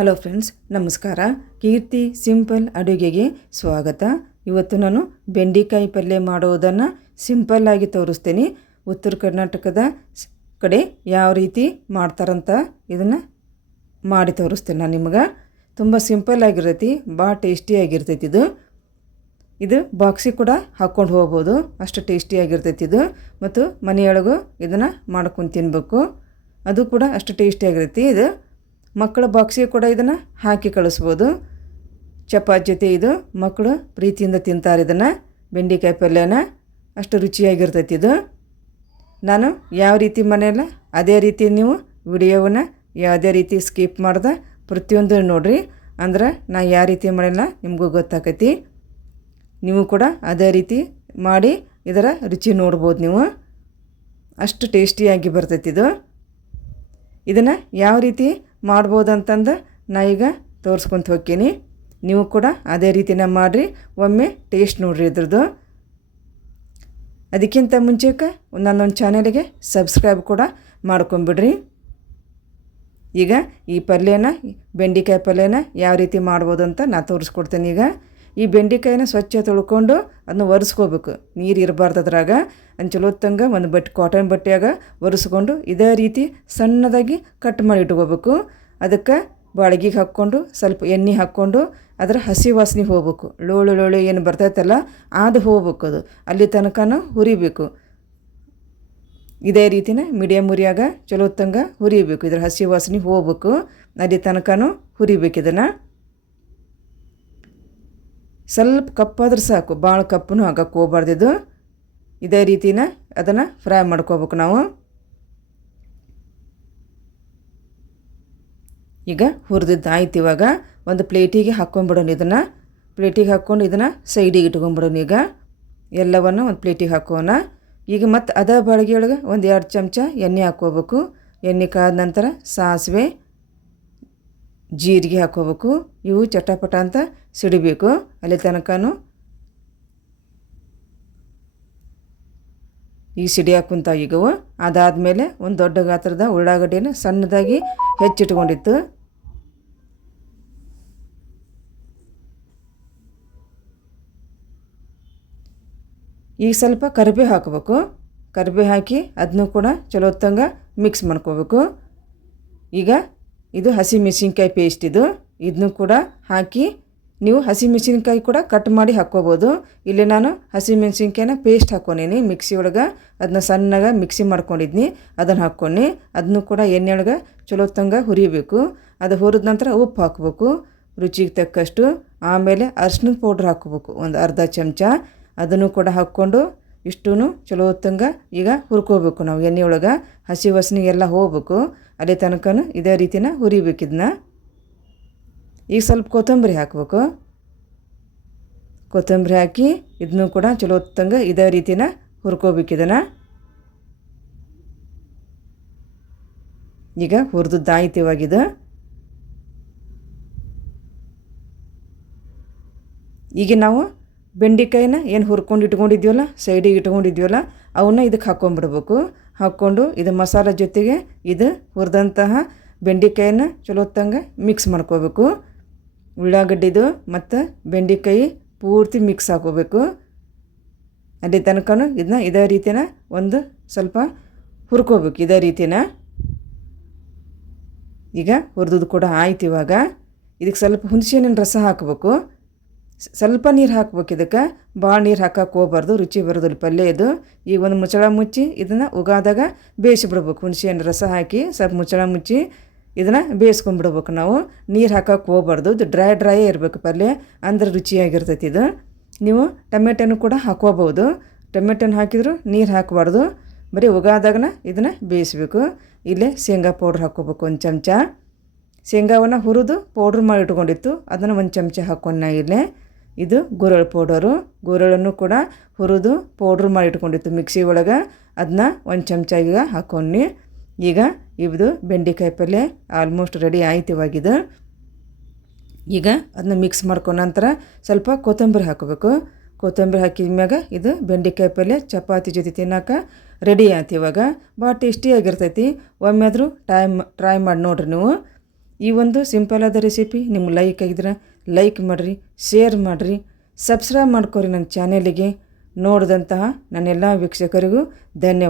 Hello friends, ನಮಸ್ಕಾರ. ಕೀರ್ತಿ simple ಅಡುಗೆಗೆ ಸ್ವಾಗತ. ಇವತ್ತು ನಾನು ಬೆಂಡೆಕಾಯಿ ಪಲ್ಯ ಮಾಡೋದನ್ನು ಸಿಂಪಲ್ಲಾಗಿ ತೋರಿಸ್ತೀನಿ. ಉತ್ತರ ಕರ್ನಾಟಕದ ಕಡೆ ಯಾವ ರೀತಿ ಮಾಡ್ತಾರಂತ ಇದನ್ನು ಮಾಡಿ ತೋರಿಸ್ತೀನಿ ನಾನು ನಿಮಗೆ. ತುಂಬ ಸಿಂಪಲ್ಲಾಗಿರ್ತೈತಿ, ಭಾಳ ಟೇಸ್ಟಿಯಾಗಿರ್ತೈತಿ. ಇದು ಬಾಕ್ಸಿಗೆ ಕೂಡ ಹಾಕ್ಕೊಂಡು ಹೋಗ್ಬೋದು, ಅಷ್ಟು ಟೇಸ್ಟಿಯಾಗಿರ್ತೈತಿ ಇದು. ಮತ್ತು ಮನೆಯೊಳಗೂ ಇದನ್ನು ಮಾಡ್ಕೊಂಡು ತಿನ್ನಬೇಕು, ಅದು ಕೂಡ ಅಷ್ಟು ಟೇಸ್ಟಿಯಾಗಿರ್ತೈತಿ. ಇದು ಮಕ್ಕಳ ಬಾಕ್ಸಿಗೆ ಕೂಡ ಇದನ್ನು ಹಾಕಿ ಕಳಿಸ್ಬೋದು. ಚಪಾತಿ ಜೊತೆ ಇದು ಮಕ್ಕಳು ಪ್ರೀತಿಯಿಂದ ತಿಂತಾರೆ. ಇದನ್ನು ಬೆಂಡೆಕಾಯಿ ಪಲ್ಯನ ಅಷ್ಟು ರುಚಿಯಾಗಿರ್ತೈತಿ ಇದು. ನಾನು ಯಾವ ರೀತಿ ಮನೆಯಲ್ಲ ಅದೇ ರೀತಿ ನೀವು ವಿಡಿಯೋವನ್ನು ಯಾವುದೇ ರೀತಿ ಸ್ಕಿಪ್ ಮಾಡ್ದೆ ಪ್ರತಿಯೊಂದು ನೋಡಿರಿ, ಅಂದ್ರೆ ನಾ ಯಾವ ರೀತಿ ಮಾಡಿಲ್ಲ ನಿಮಗೂ ಗೊತ್ತಾಕೈತಿ. ನೀವು ಕೂಡ ಅದೇ ರೀತಿ ಮಾಡಿ ಇದರ ರುಚಿ ನೋಡ್ಬೋದು ನೀವು. ಅಷ್ಟು ಟೇಸ್ಟಿಯಾಗಿ ಬರ್ತೈತಿ ಇದು. ಇದನ್ನು ಯಾವ ರೀತಿ ಮಾಡ್ಬೋದಂತಂದು ನಾ ಈಗ ತೋರಿಸ್ಕೊಂತ ಹೋಗ್ತೀನಿ. ನೀವು ಕೂಡ ಅದೇ ರೀತಿನ ಮಾಡಿರಿ, ಒಮ್ಮೆ ಟೇಸ್ಟ್ ನೋಡಿರಿ ಇದ್ರದ್ದು. ಅದಕ್ಕಿಂತ ಮುಂಚೆಗೆ ನನ್ನೊಂದು ಚಾನಲಿಗೆ ಸಬ್ಸ್ಕ್ರೈಬ್ ಕೂಡ ಮಾಡ್ಕೊಂಬಿಡ್ರಿ. ಈಗ ಈ ಪಲ್ಯನ, ಬೆಂಡೆಕಾಯಿ ಪಲ್ಯನ ಯಾವ ರೀತಿ ಮಾಡ್ಬೋದು ಅಂತ ನಾ ತೋರಿಸ್ಕೊಡ್ತೇನೆ. ಈಗ ಈ ಬೆಂಡೆಕಾಯಿನ ಸ್ವಚ್ಛ ತೊಳ್ಕೊಂಡು ಅದನ್ನ ಒರೆಸ್ಕೋಬೇಕು, ನೀರು ಇರಬಾರ್ದು ಅದ್ರಾಗ. ಚಲೋತ್ತಂಗೆ ಒಂದು ಕಾಟನ್ ಬಟ್ಟೆಯಾಗ ಒರೆಸ್ಕೊಂಡು ಇದೇ ರೀತಿ ಸಣ್ಣದಾಗಿ ಕಟ್ ಮಾಡಿ ಇಟ್ಕೋಬೇಕು. ಅದಕ್ಕೆ ಬಾಳಿಗೆಗೆ ಹಾಕ್ಕೊಂಡು ಸ್ವಲ್ಪ ಎಣ್ಣೆ ಹಾಕ್ಕೊಂಡು ಅದರ ಹಸಿ ವಾಸನೆ ಹೋಗ್ಬೇಕು. ಲೋಳು ಏನು ಬರ್ತೈತಲ್ಲ ಅದು ಹೋಗ್ಬೇಕು, ಅದು ಅಲ್ಲಿ ತನಕನೂ ಹುರಿಬೇಕು. ಇದೇ ರೀತಿನ ಮೀಡಿಯಮ್ ಹುರಿಯಾಗ ಚಲೋತ್ತಂಗೆ ಹುರಿಬೇಕು, ಇದ್ರ ಹಸಿ ವಾಸನೆ ಹೋಗ್ಬೇಕು, ಅಲ್ಲಿ ತನಕನೂ ಹುರಿಬೇಕು. ಇದನ್ನು ಸ್ವಲ್ಪ ಕಪ್ಪಾದ್ರೆ ಸಾಕು, ಭಾಳ ಕಪ್ಪು ಆಗಕ್ಕೆ ಹೋಗ್ಬಾರ್ದಿದ್ದು. ಇದೇ ರೀತಿನ ಅದನ್ನು ಫ್ರೈ ಮಾಡ್ಕೋಬೇಕು ನಾವು. ಈಗ ಹುರಿದಿದ್ದು ಆಯ್ತು. ಇವಾಗ ಒಂದು ಪ್ಲೇಟಿಗೆ ಹಾಕ್ಕೊಂಬಿಡೋಣ. ಇದನ್ನು ಪ್ಲೇಟಿಗೆ ಹಾಕ್ಕೊಂಡು ಇದನ್ನು ಸೈಡಿಗೆ ಇಟ್ಕೊಂಬಿಡೋಣ. ಈಗ ಎಲ್ಲವನ್ನು ಒಂದು ಪ್ಲೇಟಿಗೆ ಹಾಕೋಣ. ಈಗ ಮತ್ತು ಅದೇ ಬಾಳಿಗೆ ಒಳಗೆ ಒಂದು 2 ಚಮಚ ಎಣ್ಣೆ ಹಾಕ್ಕೋಬೇಕು. ಎಣ್ಣೆ ಕಾದ ನಂತರ ಸಾಸಿವೆ, ಜೀರಿಗೆ ಹಾಕ್ಕೋಬೇಕು. ಇವು ಚಟಪಟ ಅಂತ ಸಿಡಿಬೇಕು ಅಲ್ಲಿ ತನಕನೂ. ಈಗ ಸಿಡಿಯಾಕ ಕುಂತ ಈಗವು. ಅದಾದಮೇಲೆ ಒಂದು ದೊಡ್ಡ ಗಾತ್ರದ ಉಳ್ಳಾಗಡ್ಡಿನ ಸಣ್ಣದಾಗಿ ಹೆಚ್ಚಿಟ್ಕೊಂಡಿತ್ತು. ಈಗ ಸ್ವಲ್ಪ ಕರಿಬೇವು ಹಾಕಬೇಕು. ಕರಿಬೇವು ಹಾಕಿ ಅದನ್ನು ಕೂಡ ಚಲೋತ್ತಂಗೆ ಮಿಕ್ಸ್ ಮಾಡ್ಕೋಬೇಕು. ಈಗ ಇದು ಹಸಿಮೆಣಸಿನ್ಕಾಯಿ ಪೇಸ್ಟ್ ಇದು, ಇದನ್ನು ಕೂಡ ಹಾಕಿ ನೀವು ಹಸಿಮೆಣಸಿನ್ಕಾಯಿ ಕೂಡ ಕಟ್ ಮಾಡಿ ಹಾಕ್ಕೋಬೋದು. ಇಲ್ಲಿ ನಾನು ಹಸಿಮೆಣಸಿನ್ಕಾಯಿನ ಪೇಸ್ಟ್ ಹಾಕ್ಕೊಂಡೀನಿ ಮಿಕ್ಸಿ ಒಳಗೆ. ಅದನ್ನ ಸಣ್ಣಗೆ ಮಿಕ್ಸಿ ಮಾಡ್ಕೊಂಡಿದ್ನಿ, ಅದನ್ನು ಹಾಕ್ಕೊಂಡು ಅದನ್ನು ಕೂಡ ಎಣ್ಣೆ ಒಳಗೆ ಚಲೋತ್ತಂಗೆ ಹುರಿಬೇಕು. ಅದು ಹುರಿದ ನಂತರ ಉಪ್ಪು ಹಾಕ್ಬೇಕು ರುಚಿಗೆ ತಕ್ಕಷ್ಟು. ಆಮೇಲೆ ಅರಿಶಿಣದ ಪೌಡ್ರ್ ಹಾಕ್ಕೋಬೇಕು ಒಂದು ಅರ್ಧ ಚಮಚ. ಅದನ್ನು ಕೂಡ ಹಾಕ್ಕೊಂಡು ಇಷ್ಟೂ ಚಲೋತ್ತಂಗೆ ಈಗ ಹುರ್ಕೋಬೇಕು ನಾವು ಎಣ್ಣೆ ಒಳಗೆ. ಹಸಿ ವಾಸನೆಗೆಲ್ಲ ಹೋಗ್ಬೇಕು, ಅದೇ ತನಕನೂ ಇದೇ ರೀತಿನ ಹುರಿಬೇಕು ಇದನ್ನ. ಈಗ ಸ್ವಲ್ಪ ಕೊತ್ತಂಬರಿ ಹಾಕಬೇಕು. ಕೊತ್ತಂಬರಿ ಹಾಕಿ ಇದನ್ನು ಕೂಡ ಚಲೋತ್ತಂಗೆ ಇದೇ ರೀತಿನ ಹುರ್ಕೋಬೇಕು ಇದನ್ನು. ಈಗ ಹುರಿದದ್ದಾಯ್ತು ಇವಾಗಿದು. ಈಗ ನಾವು ಬೆಂಡೆಕಾಯಿನ ಏನು ಹುರ್ಕೊಂಡು ಇಟ್ಕೊಂಡಿದ್ವಲ್ಲ, ಸೈಡಿಗೆ ಇಟ್ಕೊಂಡಿದ್ವಲ್ಲ, ಅವನ್ನ ಇದಕ್ಕೆ ಹಾಕ್ಕೊಂಬಿಡ್ಬೇಕು. ಹಾಕ್ಕೊಂಡು ಇದು ಮಸಾಲೆ ಜೊತೆಗೆ ಇದು ಹುರಿದಂತಹ ಬೆಂಡೆಕಾಯಿನ ಚಲೋತ್ತಂಗೆ ಮಿಕ್ಸ್ ಮಾಡ್ಕೋಬೇಕು. ಉಳ್ಳಾಗಡ್ಡಿದು ಮತ್ತು ಬೆಂಡೆಕಾಯಿ ಪೂರ್ತಿ ಮಿಕ್ಸ್ ಹಾಕೋಬೇಕು. ಅಲ್ಲಿ ತನಕನೂ ಇದನ್ನ ಇದೇ ರೀತಿನ ಒಂದು ಸ್ವಲ್ಪ ಹುರ್ಕೋಬೇಕು ಇದೇ ರೀತಿನ. ಈಗ ಹುರಿದು ಕೂಡ ಆಯ್ತು. ಇವಾಗ ಇದಕ್ಕೆ ಸ್ವಲ್ಪ ಹುಣಸೆಹಣ್ಣಿನ ರಸ ಹಾಕಬೇಕು. ಸ್ವಲ್ಪ ನೀರು ಹಾಕ್ಬೇಕು ಇದಕ್ಕೆ, ಭಾಳ ನೀರು ಹಾಕಕ್ಕೆ ಹೋಗ್ಬಾರ್ದು, ರುಚಿ ಬರೋದಿಲ್ಲ ಪಲ್ಯ ಇದು. ಈಗ ಒಂದು ಮುಚ್ಚಳ ಮುಚ್ಚಿ ಇದನ್ನು ಉಗಾದಾಗ ಬೇಯಿಸಿಬಿಡ್ಬೇಕು. ಹುಣಸೆಹಣ್ಣು ರಸ ಹಾಕಿ ಸ್ವಲ್ಪ ಮುಚ್ಚಳ ಮುಚ್ಚಿ ಇದನ್ನು ಬೇಯಿಸ್ಕೊಂಬಿಡ್ಬೇಕು ನಾವು. ನೀರು ಹಾಕಕ್ಕೆ ಹೋಗ್ಬಾರ್ದು, ಇದು ಡ್ರೈಯೇ ಇರಬೇಕು ಪಲ್ಯ, ಅಂದ್ರೆ ರುಚಿಯಾಗಿರ್ತೈತಿ ಇದು. ನೀವು ಟೊಮೆಟೊನು ಕೂಡ ಹಾಕ್ಕೋಬೋದು, ಟೊಮೆಟೊನ ಹಾಕಿದ್ರು ನೀರು ಹಾಕಬಾರ್ದು, ಬರೀ ಉಗಾದಾಗನ ಇದನ್ನು ಬೇಯಿಸ್ಬೇಕು. ಇಲ್ಲೇ ಶೇಂಗಾ ಪೌಡ್ರ್ ಹಾಕ್ಕೋಬೇಕು ಒಂದು ಚಮಚ. ಶೇಂಗಾವನ್ನು ಹುರಿದು ಪೌಡ್ರ್ ಮಾಡಿ ಇಟ್ಕೊಂಡಿತ್ತು, ಅದನ್ನು ಒಂದು ಚಮಚ ಹಾಕ್ಕೊಂಡು ಇಲ್ಲೇ. ಇದು ಗುರಳ್ ಪೌಡರು, ಗುರಳನ್ನು ಕೂಡ ಹುರಿದು ಪೌಡ್ರ್ ಮಾಡಿ ಇಟ್ಕೊಂಡಿತ್ತು ಮಿಕ್ಸಿ ಒಳಗೆ, ಅದನ್ನ ಒಂದು ಚಮಚ ಈಗ ಹಾಕ್ಕೊಂಡು. ಈಗ ಇದು ಬೆಂಡೆಕಾಯಿ ಪಲ್ಯ ಆಲ್ಮೋಸ್ಟ್ ರೆಡಿ ಆಯ್ತು ಇವಾಗಿದು. ಈಗ ಅದನ್ನ ಮಿಕ್ಸ್ ಮಾಡ್ಕೊಂಡ ನಂತರ ಸ್ವಲ್ಪ ಕೊತ್ತಂಬರಿ ಹಾಕಬೇಕು. ಕೊತ್ತಂಬರಿ ಹಾಕಿದ ಮ್ಯಾಗ ಇದು ಬೆಂಡೆಕಾಯಿ ಪಲ್ಯ ಚಪಾತಿ ಜೊತೆ ತಿನ್ನೋಕೆ ರೆಡಿ ಆಯ್ತು. ಇವಾಗ ಭಾಳ ಟೇಸ್ಟಿಯಾಗಿರ್ತೈತಿ. ಒಮ್ಮೆ ಆದರೂ ಟ್ರೈ ಮಾಡಿ ನೋಡಿರಿ ನೀವು. ಈ ಒಂದು ಸಿಂಪಲ್ ಆದ ರೆಸಿಪಿ ನಿಮ್ಗೆ ಲೈಕ್ ಆಗಿದ್ರೆ ಲೈಕ್ ಮಾಡಿರಿ, ಶೇರ್ ಮಾಡಿರಿ, ಸಬ್ಸ್ಕ್ರೈಬ್ ಮಾಡ್ಕೊರಿ ನನ್ನ ಚಾನೆಲಿಗೆ. ನೋಡಿದಂತಹ ನನ್ನೆಲ್ಲ ವೀಕ್ಷಕರಿಗೂ ಧನ್ಯವಾದ.